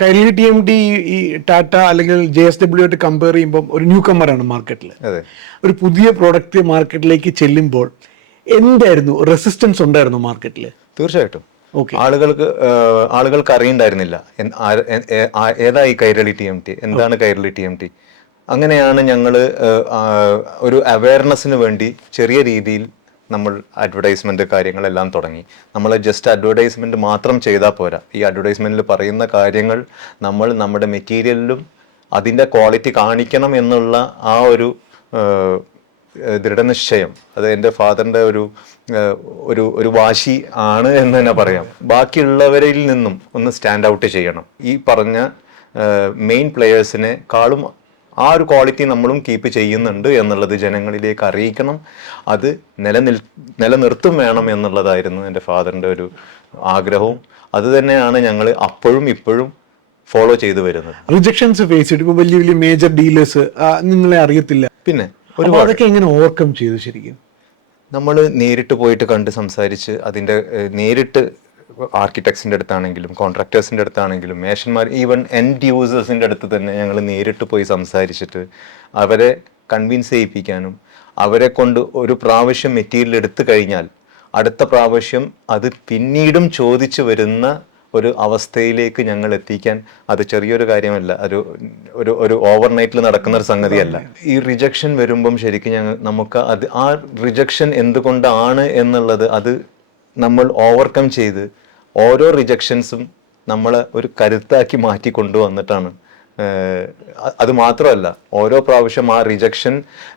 Kairali T M T ഈ ടാറ്റ അല്ലെങ്കിൽ JSW ആയിട്ട് കമ്പയർ ചെയ്യുമ്പോൾ ഒരു ന്യൂ കമ്മറാണ് മാർക്കറ്റിൽ. ഒരു പുതിയ പ്രോഡക്റ്റ് മാർക്കറ്റിലേക്ക് ചെല്ലുമ്പോൾ എന്തായിരുന്നു റെസിസ്റ്റൻസ് ഉണ്ടായിരുന്നു മാർക്കറ്റിൽ? തീർച്ചയായിട്ടും ആളുകൾക്ക് അറിയണ്ടായിരുന്നില്ല ഏതായി കൈരളി TMT, എന്താണ് കൈരളി TMT. അങ്ങനെയാണ് ഞങ്ങൾ ഒരു അവയർനെസ്സിന് വേണ്ടി ചെറിയ രീതിയിൽ നമ്മൾ അഡ്വർടൈസ്മെന്റ് കാര്യങ്ങളെല്ലാം തുടങ്ങി. നമ്മൾ ജസ്റ്റ് അഡ്വർടൈസ്മെന്റ് മാത്രം ചെയ്താൽ പോരാ. ഈ അഡ്വർടൈസ്മെന്റിൽ പറയുന്ന കാര്യങ്ങൾ നമ്മൾ നമ്മുടെ മെറ്റീരിയലിലും അതിൻ്റെ ക്വാളിറ്റി കാണിക്കണം എന്നുള്ള ആ ഒരു ദൃഢനിശ്ചയം, അത് എൻ്റെ ഫാദറിൻ്റെ ഒരു വാശി ആണ് എന്ന് തന്നെ പറയാം. ബാക്കിയുള്ളവരിൽ നിന്നും ഒന്ന് സ്റ്റാൻഡ് ഔട്ട് ചെയ്യണം. ഈ പറഞ്ഞ മെയിൻ പ്ലെയേഴ്സിനെക്കാളും ആ ഒരു ക്വാളിറ്റി നമ്മളും കീപ്പ് ചെയ്യുന്നുണ്ട് എന്നുള്ളത് ജനങ്ങളിലേക്ക് അറിയിക്കണം. അത് നിലനിർത്തും വേണം എന്നുള്ളതായിരുന്നു എൻ്റെ ഫാദറിൻ്റെ ഒരു ആഗ്രഹവും. അത് തന്നെയാണ് ഞങ്ങൾ അപ്പോഴും ഇപ്പോഴും ഫോളോ ചെയ്തു വരുന്നത്. റിജക്ഷൻസ് ഫേസ് ചെയ്തിട്ട് ഇപ്പോൾ വലിയ വലിയ മേജർ ഡീലേഴ്സ് നിങ്ങളെ അറിയത്തില്ല, പിന്നെ അതൊക്കെ എങ്ങനെ ഓവർകം ചെയ്തു? ശരിക്കും നമ്മൾ നേരിട്ട് പോയിട്ട് കണ്ട് സംസാരിച്ച് അതിൻ്റെ നേരിട്ട് ആർക്കിടെക്ട്സിൻ്റെ അടുത്താണെങ്കിലും കോൺട്രാക്ടേഴ്സിൻ്റെ അടുത്താണെങ്കിലും മേഷന്മാർ, ഈവൻ എൻഡ് യൂസേഴ്സിൻ്റെ അടുത്ത് തന്നെ ഞങ്ങൾ നേരിട്ട് പോയി സംസാരിച്ചിട്ട് അവരെ കൺവിൻസ് ചെയ്യിപ്പിക്കാനും അവരെ കൊണ്ട് ഒരു പ്രാവശ്യം മെറ്റീരിയൽ എടുത്തു കഴിഞ്ഞാൽ അടുത്ത പ്രാവശ്യം അത് പിന്നീടും ചോദിച്ചു വരുന്ന ഒരു അവസ്ഥയിലേക്ക് ഞങ്ങൾ എത്തിക്കാൻ, അത് ചെറിയൊരു കാര്യമല്ല, ഒരു ഓവർനൈറ്റിൽ നടക്കുന്ന ഒരു സംഗതിയല്ല. ഈ റിജക്ഷൻ വരുമ്പം ശരിക്കും നമുക്ക് ആ റിജക്ഷൻ എന്തുകൊണ്ടാണ് എന്നുള്ളത് അത് നമ്മൾ ഓവർകം ചെയ്ത് ഓരോ റിജക്ഷൻസും നമ്മളെ ഒരു കരുത്താക്കി മാറ്റി കൊണ്ടുവന്നിട്ടാണ്. അത് മാത്രമല്ല, ഓരോ പ്രാവശ്യം ആ റിജക്ഷൻ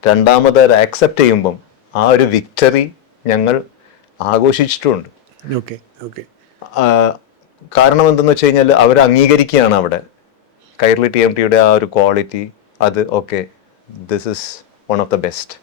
രണ്ടാമത് ആക്സെപ്റ്റ് ചെയ്യുമ്പം ആ ഒരു വിക്ടറി ഞങ്ങൾ ആഘോഷിച്ചിട്ടുമുണ്ട്. കാരണം എന്തെന്ന് വെച്ച് കഴിഞ്ഞാൽ അവർ അംഗീകരിക്കുകയാണ് അവിടെ കൈരളി TMTയുടെ ആ ഒരു ക്വാളിറ്റി. അത് this is one of the best.